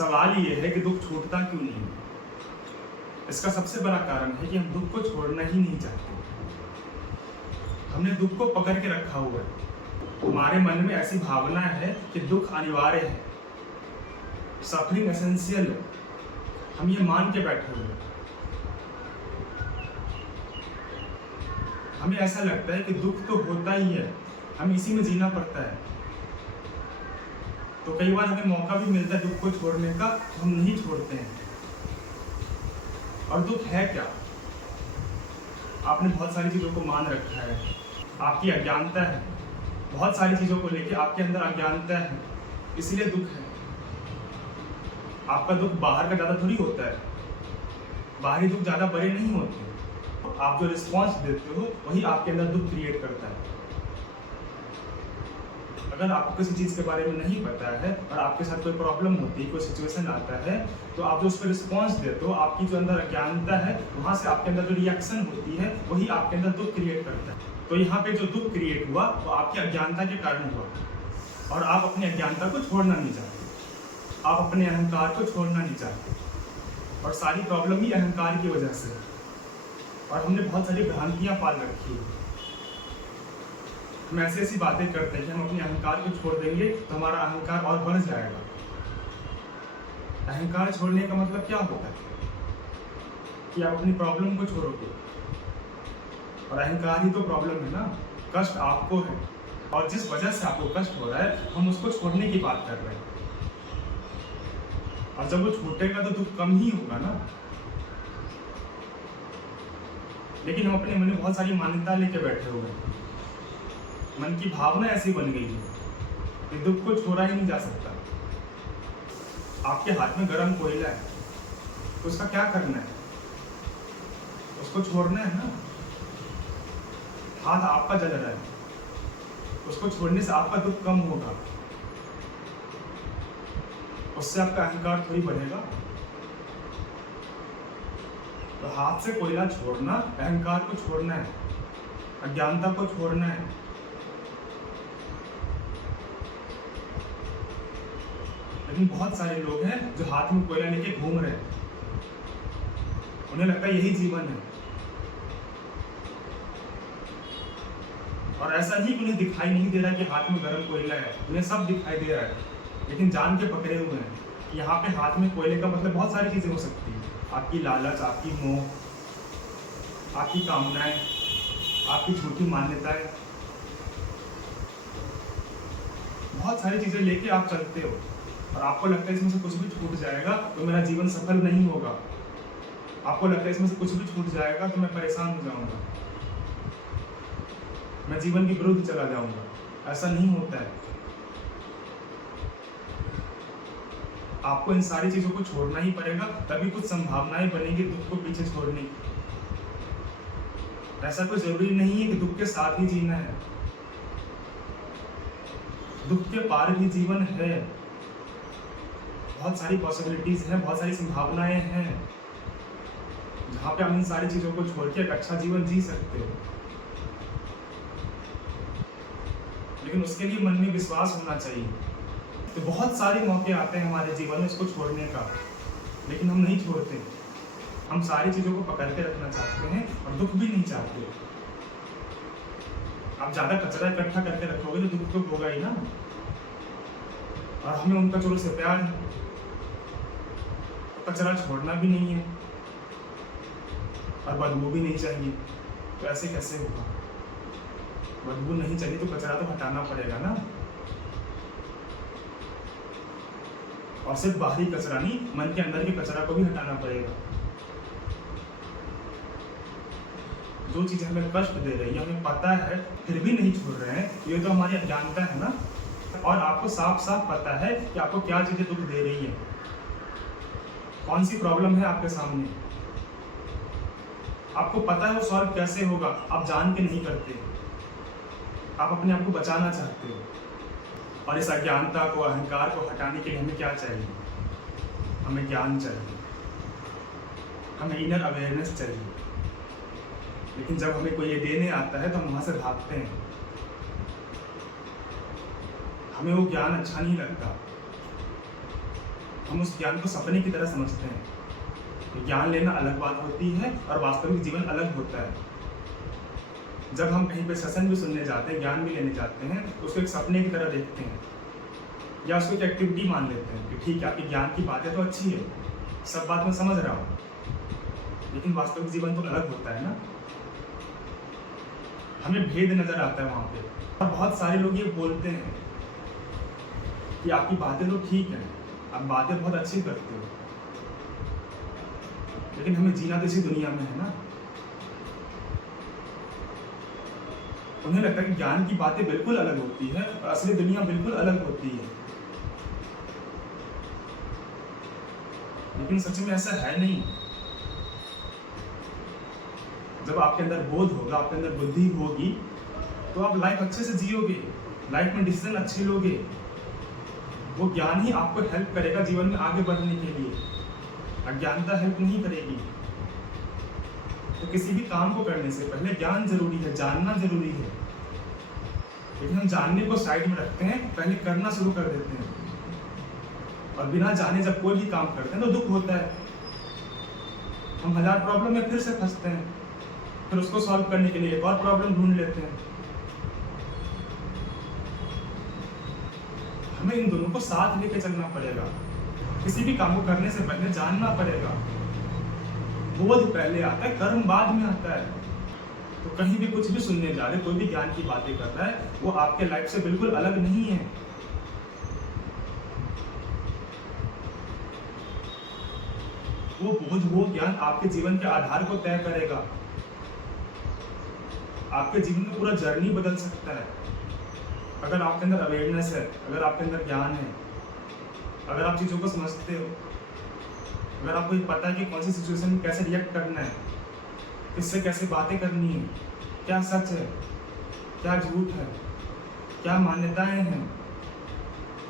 सवाल ये है कि दुख छूटता क्यों नहीं। इसका सबसे बड़ा कारण है कि हम दुख को छोड़ना ही नहीं चाहते। हमने दुख को पकड़ के रखा हुआ है। हमारे मन में ऐसी भावना है कि दुख अनिवार्य है, सफरिंग एसेंशियल है। हम ये मान के बैठे हुए हैं। हमें ऐसा लगता है कि दुख तो होता ही है, हमें इसी में जीना पड़ता है। तो कई बार हमें मौका भी मिलता है दुख को छोड़ने का, तो हम नहीं छोड़ते हैं। और दुख है क्या? आपने बहुत सारी चीजों को मान रखा है, आपकी अज्ञानता है। बहुत सारी चीजों को लेके आपके अंदर अज्ञानता है, इसलिए दुख है। आपका दुख बाहर का ज्यादा थोड़ी होता है, बाहरी दुख ज्यादा बड़े नहीं होते। आप जो रिस्पॉन्स देते हो वही आपके अंदर दुख क्रिएट करता है। अगर आपको किसी चीज के बारे में नहीं पता है और आपके साथ कोई प्रॉब्लम होती है, कोई सिचुएशन आता है, तो आप जो उस पर रिस्पॉन्स देते हो, आपकी जो अंदर अज्ञानता है, वहां से आपके अंदर जो रिएक्शन होती है वही आपके अंदर दुख क्रिएट करता है। तो यहाँ पे जो दुख क्रिएट हुआ वो आपकी अज्ञानता के कारण हुआ, और आप अपनी अज्ञानता को छोड़ना नहीं चाहते, आप अपने अहंकार को छोड़ना नहीं चाहते। और सारी प्रॉब्लम ही अहंकार की वजह से है। और हमने बहुत सारी भ्रांतियां पाल रखी है। हम ऐसी ऐसी बातें करते हैं कि हम अपने अहंकार को छोड़ देंगे तो हमारा अहंकार और बढ़ जाएगा। अहंकार छोड़ने का मतलब क्या होता है कि आप अपनी प्रॉब्लम को छोड़ोगे, और अहंकार ही तो प्रॉब्लम है ना। कष्ट आपको है, और जिस वजह से आपको कष्ट हो रहा है हम उसको छोड़ने की बात कर रहे हैं। और जब वो छूटेगा तो दुख कम ही होगा ना। लेकिन हम अपने मन में बहुत सारी मान्यता लेके बैठे हुए हैं। मन की भावना ऐसी बन गई है कि दुख को छोड़ा ही नहीं जा सकता। आपके हाथ में गर्म कोयला है, तो उसका क्या करना है? उसको छोड़ना है ना। हाथ आपका जल रहा है, उसको छोड़ने से आपका दुख कम होगा, उससे आपका अहंकार थोड़ी बढ़ेगा। तो हाथ से कोयला छोड़ना, अहंकार को छोड़ना है, अज्ञानता को छोड़ना है। लेकिन बहुत सारे लोग हैं जो हाथ में कोयला लेके घूम रहे हैं, उन्हें लगता है यही जीवन है। और ऐसा ही उन्हें दिखाई नहीं दे रहा कि हाथ में गर्म कोयला है, उन्हें सब दिखाई दे रहा है, लेकिन जान के पकड़े हुए हैं। यहाँ पे हाथ में कोयले का मतलब बहुत सारी चीजें हो सकती है। आपकी लालच, आपकी मोह, आपकी कामनाएं, आपकी झूठी मान्यताएं, बहुत सारी चीजें लेके आप चलते हो। और आपको लगता है इसमें से कुछ भी छूट जाएगा तो मेरा जीवन सफल नहीं होगा। आपको लगता है इसमें से कुछ भी छूट जाएगा तो मैं परेशान हो जाऊंगा, मैं जीवन के विरुद्ध चला जाऊंगा। ऐसा नहीं होता है। आपको इन सारी चीजों को छोड़ना ही पड़ेगा, तभी कुछ संभावनाएं बनेंगी दुख को पीछे छोड़ने की। ऐसा कोई जरूरी नहीं है कि दुख के साथ ही जीना है। दुख के पार भी जीवन है। बहुत सारी पॉसिबिलिटीज हैं, बहुत सारी संभावनाएं हैं, जहां पे हम इन सारी चीजों को छोड़ के एक अच्छा जीवन जी सकते हो। लेकिन उसके लिए मन में विश्वास होना चाहिए। तो बहुत सारे मौके आते हैं हमारे जीवन में इसको छोड़ने का, लेकिन हम नहीं छोड़ते। हम सारी चीजों को पकड़ के रखना चाहते हैं और दुख भी नहीं चाहते। आप ज्यादा कचरा इकट्ठा करके रखोगे तो दुख तो होगा ही ना। और हमें उन कचरों से प्यार है, तो कचरा छोड़ना भी नहीं है और बदबू भी नहीं चाहिए। तो ऐसे कैसे होगा? बदबू नहीं चाहिए तो कचरा तो हटाना पड़ेगा ना। और सिर्फ बाहरी कचरा नहीं, मन के अंदर के कचरा को भी हटाना पड़ेगा। जो चीजें हमें कष्ट दे रही है, हमें पता है फिर भी नहीं छोड़ रहे हैं, ये तो हमारी अज्ञानता है ना। और आपको साफ साफ पता है कि आपको क्या चीजें दुख दे रही है, कौन सी प्रॉब्लम है आपके सामने। आपको पता है वो सॉल्व कैसे होगा, आप जान के नहीं करते। आप अपने आप को बचाना चाहते हो। और इस अज्ञानता को, अहंकार को हटाने के लिए हमें क्या चाहिए? हमें ज्ञान चाहिए, हमें इनर अवेयरनेस चाहिए। लेकिन जब हमें कोई ये देने आता है तो हम वहां से भागते हैं। हमें वो ज्ञान अच्छा नहीं लगता। हम उस ज्ञान को सपने की तरह समझते हैं। तो ज्ञान लेना अलग बात होती है और वास्तविक जीवन अलग होता है। जब हम कहीं पे सत्संग भी सुनने जाते हैं, ज्ञान भी लेने जाते हैं, तो उसको एक सपने की तरह देखते हैं या उसको एक एक्टिविटी मान लेते हैं कि ठीक है, आपकी ज्ञान की बातें तो अच्छी है, सब बात मैं समझ रहा हूँ, लेकिन वास्तविक जीवन तो अलग होता है ना। हमें भेद नजर आता है वहाँ पे। और बहुत सारे लोग ये बोलते हैं कि आपकी बातें तो ठीक हैं, आप बातें बहुत अच्छी करते हो, लेकिन हमें जीना तो इसी दुनिया में है ना। उन्हें लगता है कि ज्ञान की बातें बिल्कुल अलग होती है और असली दुनिया बिल्कुल अलग होती है, लेकिन सच में ऐसा है नहीं। जब आपके अंदर बोध होगा, आपके अंदर बुद्धि होगी, तो आप लाइफ अच्छे से जियोगे, लाइफ में डिसीजन अच्छे लोगे। वो ज्ञान ही आपको हेल्प करेगा जीवन में आगे बढ़ने के लिए, अज्ञानता हेल्प नहीं करेगी। तो किसी भी काम को करने से पहले ज्ञान जरूरी है, जानना जरूरी है, लेकिन हम जानने को साइड में रखते हैं, पहले करना शुरू कर देते हैं। और बिना जाने जब कोई भी काम करते हैं तो दुख होता है, हम 1000 प्रॉब्लम में फिर से फंसते हैं, फिर उसको सॉल्व करने के लिए एक और प्रॉब्लम ढूंढ लेते हैं। हमें इन दोनों को साथ लेके चलना पड़ेगा। किसी भी काम को करने से पहले जानना पड़ेगा। बोध पहले आता है, कर्म बाद में आता है। तो कहीं भी कुछ भी सुनने जा रहे, कोई भी ज्ञान की बातें कर रहा है, वो आपके लाइफ से बिल्कुल अलग नहीं है। वो बोध, वो ज्ञान आपके जीवन के आधार को तय करेगा। आपके जीवन में पूरा जर्नी बदल सकता है। अगर आपके अंदर अवेयरनेस है, अगर आपके अंदर ज्ञान है, अगर आप चीजों को समझते हो, अगर आपको ये पता है कि कौन सी सिचुएशन में कैसे रिएक्ट करना है, किससे कैसे बातें करनी है, क्या सच है, क्या झूठ है, क्या मान्यताएं हैं,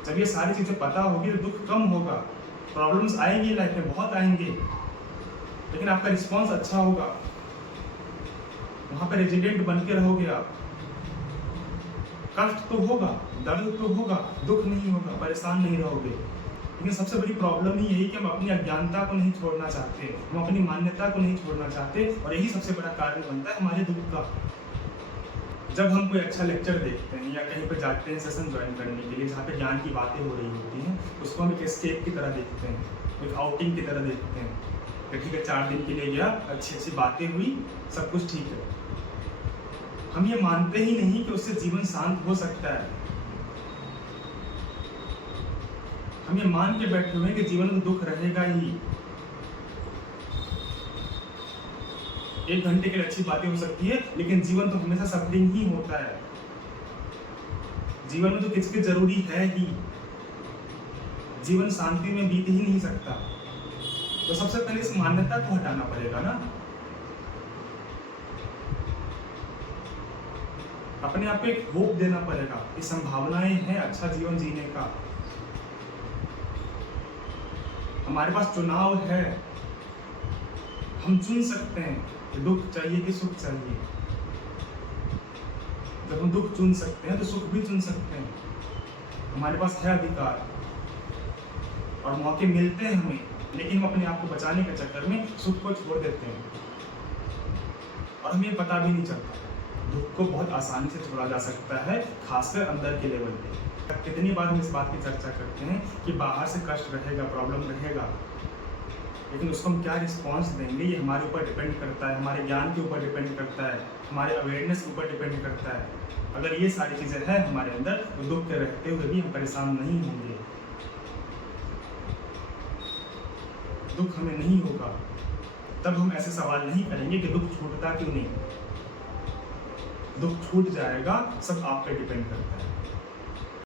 जब ये सारी चीजें पता होगी तो दुख कम होगा। प्रॉब्लम्स आएंगी लाइफ में, बहुत आएंगे, लेकिन आपका रिस्पॉन्स अच्छा होगा। वहां पर रेजिडेंट बन के रहोगे आप। कष्ट तो होगा, दर्द तो होगा, दुख नहीं होगा, परेशान नहीं रहोगे। लेकिन सबसे बड़ी प्रॉब्लम ही यही कि हम अपनी अज्ञानता को नहीं छोड़ना चाहते, हम अपनी मान्यता को नहीं छोड़ना चाहते, और यही सबसे बड़ा कारण बनता है हमारे दुख का। जब हम कोई अच्छा लेक्चर देखते हैं या कहीं पर जाते हैं सेशन ज्वाइन करने के लिए जहाँ पे ज्ञान की बातें हो रही होती हैं, उसको हम एक एस्केप की तरह देखते हैं, एक आउटिंग की तरह देखते हैं कि ठीक है, 4 दिन के लिए गया, अच्छी अच्छी बातें हुई, सब कुछ ठीक है। हम ये मानते ही नहीं कि उससे जीवन शांत हो सकता है। हम ये मान के बैठे हुए हैं कि जीवन में दुख रहेगा ही। 1 घंटे के लिए अच्छी बातें हो सकती है, लेकिन जीवन तो हमेशा सफरिंग ही होता है। जीवन में तो किचकिच जरूरी है ही। जीवन शांति में बीत ही नहीं सकता। तो सबसे पहले इस मान्यता को हटाना पड़ेगा ना। अपने आप को एक होप देना पड़ेगा कि संभावनाएं हैं अच्छा जीवन जीने का। हमारे पास चुनाव है, हम चुन सकते हैं कि दुख चाहिए कि सुख चाहिए। जब हम दुख चुन सकते हैं तो सुख भी चुन सकते हैं। हमारे पास है अधिकार और मौके मिलते हैं हमें, लेकिन हम अपने आप को बचाने के चक्कर में सुख को छोड़ देते हैं और हमें पता भी नहीं चलता। दुख को बहुत आसानी से छोड़ा जा सकता है, खासकर अंदर के लेवल पे। कितनी बार हम इस बात की चर्चा करते हैं कि बाहर से कष्ट रहेगा, प्रॉब्लम रहेगा, लेकिन उसको हम क्या रिस्पॉन्स देंगे ये हमारे ऊपर डिपेंड करता है, हमारे ज्ञान के ऊपर डिपेंड करता है, हमारे अवेयरनेस के ऊपर डिपेंड करता है। अगर ये सारी चीज़ें हैं हमारे अंदर, तो दुख के रहते हुए भी हम परेशान नहीं होंगे, दुख हमें नहीं होगा। तब हम ऐसे सवाल नहीं करेंगे कि दुख छूटता क्यों नहीं। दुख छूट जाएगा, सब आप पे डिपेंड करता है।